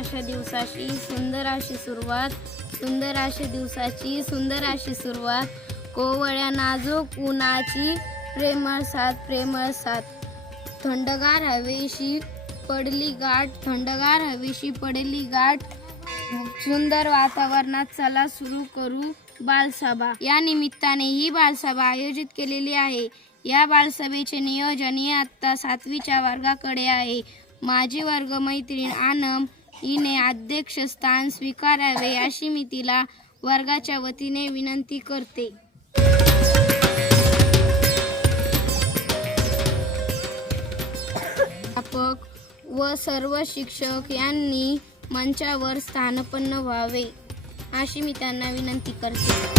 अशा दिवसाची सुंदर अशी सुरुवात, सुंदर अशा दिवसाची सुंदर अशी सुरुवात, कोवळ्या नाजूक उन्हाची प्रेमळ साथ, प्रेमळ साथ, थंडगार हवेशी पडली गाठ, थंडगार हवेशी पडली गाठ, सुंदर वातावरणात चला सुरू करू बालसभा. या निमित्ताने ही बालसभा आयोजित केलेली आहे. या बालसभेचे नियोजन इयत्ता 7वीच्या वर्गाकडे आहे. माझी वर्गमैत्रीण आनम हिने अध्यक्षस्थान स्वीकारावे अशी मी तिला वर्गाच्या वतीने विनंती करते. अध्यापक व सर्व शिक्षक यांनी मंचावर स्थानापन्न व्हावे अशी मी त्यांना विनंती करते.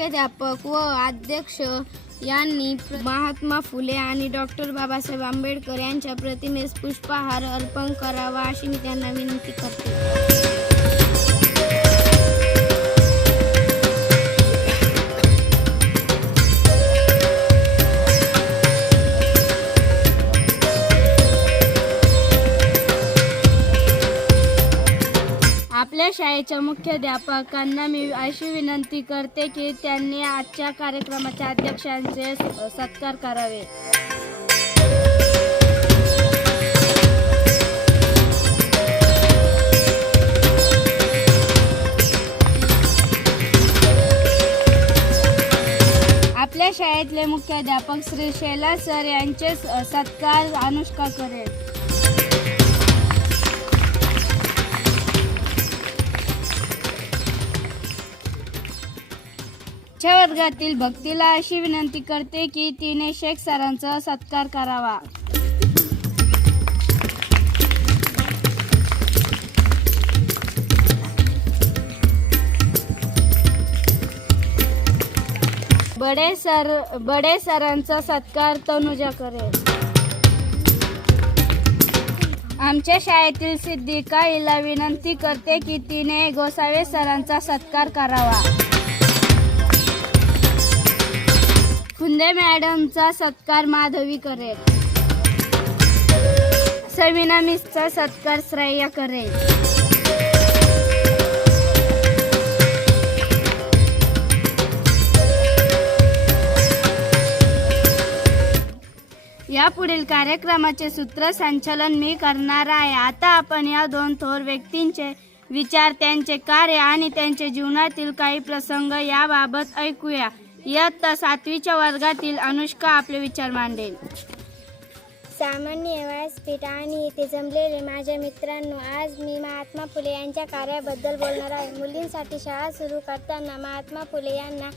मुख्याध्यापक व अध्यक्ष यांनी महात्मा फुले आणि डॉक्टर बाबासाहेब आंबेडकर यांच्या प्रतिमेस पुष्पहार अर्पण करावा अशी मी त्यांना विनंती करते. आपल्या शाळेच्या मुख्याध्यापकांना मी अशी विनंती करते की त्यांनी आजच्या कार्यक्रमाच्या अध्यक्षांचे सत्कार करावे. आपल्या शाळेतले मुख्याध्यापक श्री शैला सर यांचे सत्कार अनुष्का करेल. च्या वर्गातील भक्तीला अशी विनंती करते की तिने शेख सरांचा सत्कार करावा. बडे सरांचा सत्कार तनुजा करेल. आमच्या शाळेतील सिद्धिका हिला विनंती करते की तिने गोसावे सरांचा सत्कार करावा. फुंदे मॅडमचा सत्कार माधवी करेल. सविना मिसचा सत्कार श्रेया करेल. या पुढील कार्यक्रमाचे सूत्रसंचालन मी करणार आहे. आता आपण या दोन थोर व्यक्तींचे विचार, त्यांचे कार्य आणि त्यांच्या जीवनातील काही प्रसंग याबाबत ऐकूया. इयत्ता 7वीच्या वर्गातील अनुष्का आपले विचार मांडेल. सामान्य व्यासपीठ आणि इथे जमलेले माझ्या मित्रांनो, आज मी महात्मा फुले यांच्या कार्याबद्दल बोलणार आहे. मुलींसाठी शाळा सुरू करताना महात्मा फुले यांना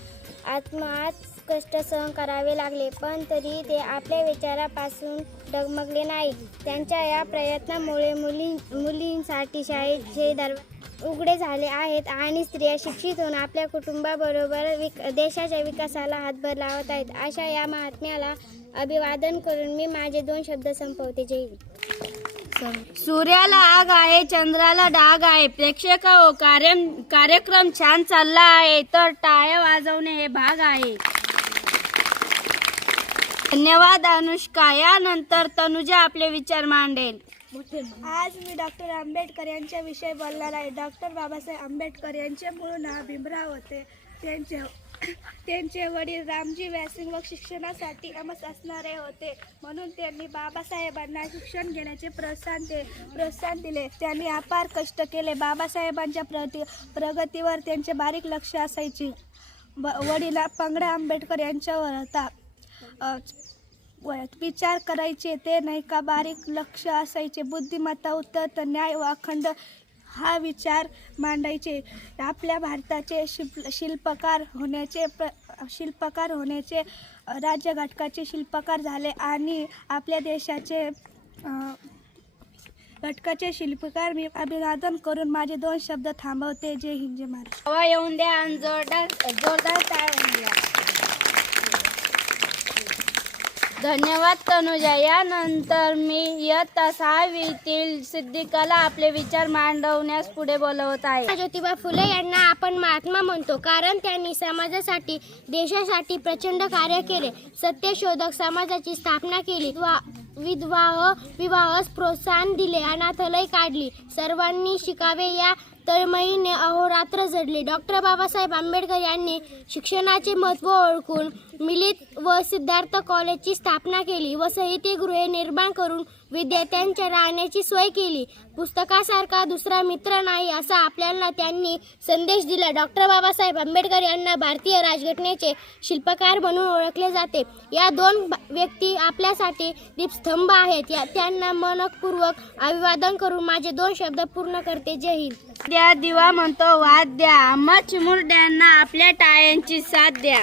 आत्मघात कष्ट सहन करावे लागले, पण तरी ते आपल्या विचारापासून डगमगले नाही. त्यांच्या या प्रयत्नामुळे मुलींसाठी शाळेचे दरवाजे उघडे झाले आहेत आणि स्त्रिया शिक्षित होऊन आपल्या कुटुंबाबरोबर देशाच्या विकासाला हातभार लावत आहेत. अशा या महात्म्याला अभिवादन करून मी माझे 2 शब्द संपवते. जय हिंद. सूर्याला आग आहे, चंद्राला डाग आहे. प्रेक्षक हो, कार्यक्रम छान चालला आहे, तर टाळ्या वाजवणे हे भाग आहे. धन्यवाद अनुष्का. यानंतर तनुजा आपले विचार मांडेल. आज मी डॉक्टर आंबेडकर यांच्याविषयी बोलणार आहे. डॉक्टर बाबासाहेब आंबेडकर यांचे मूळ नाव भीमराव होते. त्यांचे वडील रामजी व्यासंग व शिक्षणासाठी अमस असणारे होते, म्हणून त्यांनी बाबासाहेबांना शिक्षण घेण्याचे प्रोत्साहन दिले. त्यांनी अपार कष्ट केले. बाबासाहेबांच्या प्रगतीवर त्यांचे बारीक लक्ष असायचे. वडील पंगडा आंबेडकर यांच्यावर होता. विचार करायचे ते नाही का बारीक लक्ष असायचे. बुद्धिमत्ता, उत्तर, न्याय व अखंड हा विचार मांडायचे. आपल्या भारताचे शिल्पकार होण्याचे राज्यघटकाचे शिल्पकार झाले आणि आपल्या देशाचे पटकाचे शिल्पकार मी अभिवादन करून माझे 2 शब्द थांबवते. जय हिंद, जय महाराष्ट्र. हवा येऊन द्या आणि जोरदार टाळ्या द्या. धन्यवाद तनुजा. यानंतर मी इयत्ता 6वीतील सिद्धिकाला आपले विचार मांडवण्यास पुढे बोलवत आहे. ज्योतिबा फुले यांना आपण महात्मा म्हणतो कारण त्यांनी समाजासाठी देशासाठी प्रचंड कार्य केले. सत्यशोधक समाजाची स्थापना केली. विवाहास प्रोत्साहन दिले. अनाथालय काढली. सर्वांनी शिकावे या तळमळीने अहोरात्र झडले. डॉक्टर बाबासाहेब आंबेडकर यांनी शिक्षणाचे महत्त्व ओळखून मिलित व सिद्धार्थ कॉलेजची स्थापना केली. वसतिगृहे निर्माण करून विद्यार्थ्यांच्या राहण्याची सोय केली. पुस्तकासारखा दुसरा मित्र नाही असा आपल्याला त्यांनी संदेश दिला. डॉक्टर बाबासाहेब आंबेडकर यांना भारतीय राज्यघटनेचे शिल्पकार म्हणून ओळखले जाते. या 2 व्यक्ती आपल्यासाठी दीपस्तंभ आहेत. त्यांना मनपूर्वक अभिवादन करून माझे 2 शब्द पूर्ण करते. जय हिंद. द्या दिवा म्हणतो वाद द्या. आम्हा चिमुरड्यांना आपल्या टाळ्यांची साथ द्या.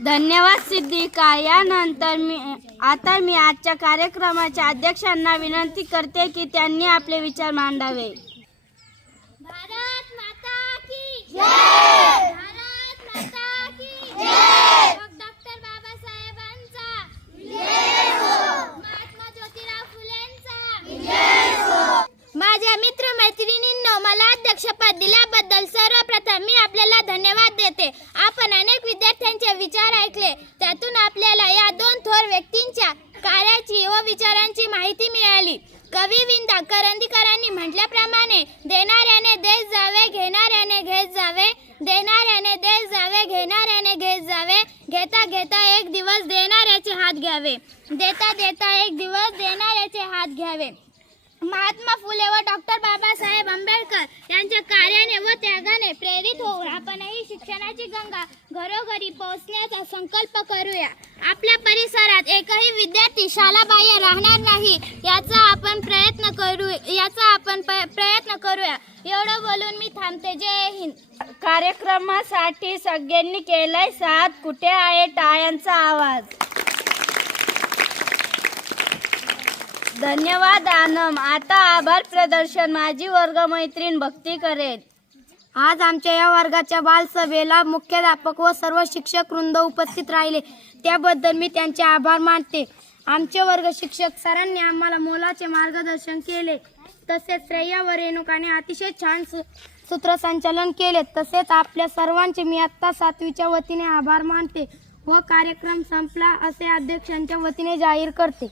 धन्यवाद सिद्धिका. यानंतर मी आजच्या कार्यक्रमाच्या अध्यक्षांना विनंती करते की त्यांनी आपले विचार मांडावे. भारत माता की जय. भारत माता की जय. डॉक्टर बाबासाहेबांचा विजय हो. महात्मा ज्योतिराव फुलेंचा विजय हो. माझ्या मित्रमैत्रिणींनो, मला अध्यक्षपद दिल्याबद्दल सर्वप्रथम मी आपल्याला धन्यवाद देते. आपण अनेक विद्यार्थ्यांचे विचार ऐकले. त्यातून आपल्याला या 2 थोर व्यक्तींच्या कार्याची व विचारांची माहिती मिळाली. कवी विंदा करंदीकरांनी म्हटल्याप्रमाणे देणाऱ्याने देश जावे, घेणाऱ्याने घेत जावे. देणाऱ्याने देश जावे, घेणाऱ्याने घेत जावे. घेता घेता एक दिवस देणाऱ्याचे हात घ्यावे. देता देता एक दिवस देणाऱ्याचे हात घ्यावे. महात्मा फुले व डॉक्टर बाबासाहेब आंबेडकर यांच्या कार्याने व त्यागाने प्रेरित होऊन आपणही शिक्षणाची गंगा घरोघरी पोहोचण्याचा संकल्प करूया. आपल्या परिसरात एकही विद्यार्थी शाळाबाह्य राहणार नाही याचा आपण प्रयत्न करूया. एवढं बोलून मी थांबते. जय हिंद. कार्यक्रमासाठी सगळ्यांनी केलाय साथ. कुठे आहे टाळ्यांचा आवाज? धन्यवाद आनम. आता आभार प्रदर्शन माझी वर्गमैत्रीण भक्ती करेल. आज आमच्या या वर्गाच्या बालसभेला मुख्याध्यापक व सर्व शिक्षक वृंद उपस्थित राहिले त्याबद्दल मी त्यांचे आभार मानते. आमचे वर्ग शिक्षक सरांनी आम्हाला मोलाचे मार्गदर्शन केले. तसेच श्रेया व रेणुकाने अतिशय छान सूत्रसंचालन केले. तसेच आपल्या सर्वांचे मी आत्ता 7वीच्या वतीने आभार मानते व कार्यक्रम संपला असे अध्यक्षांच्या वतीने जाहीर करते.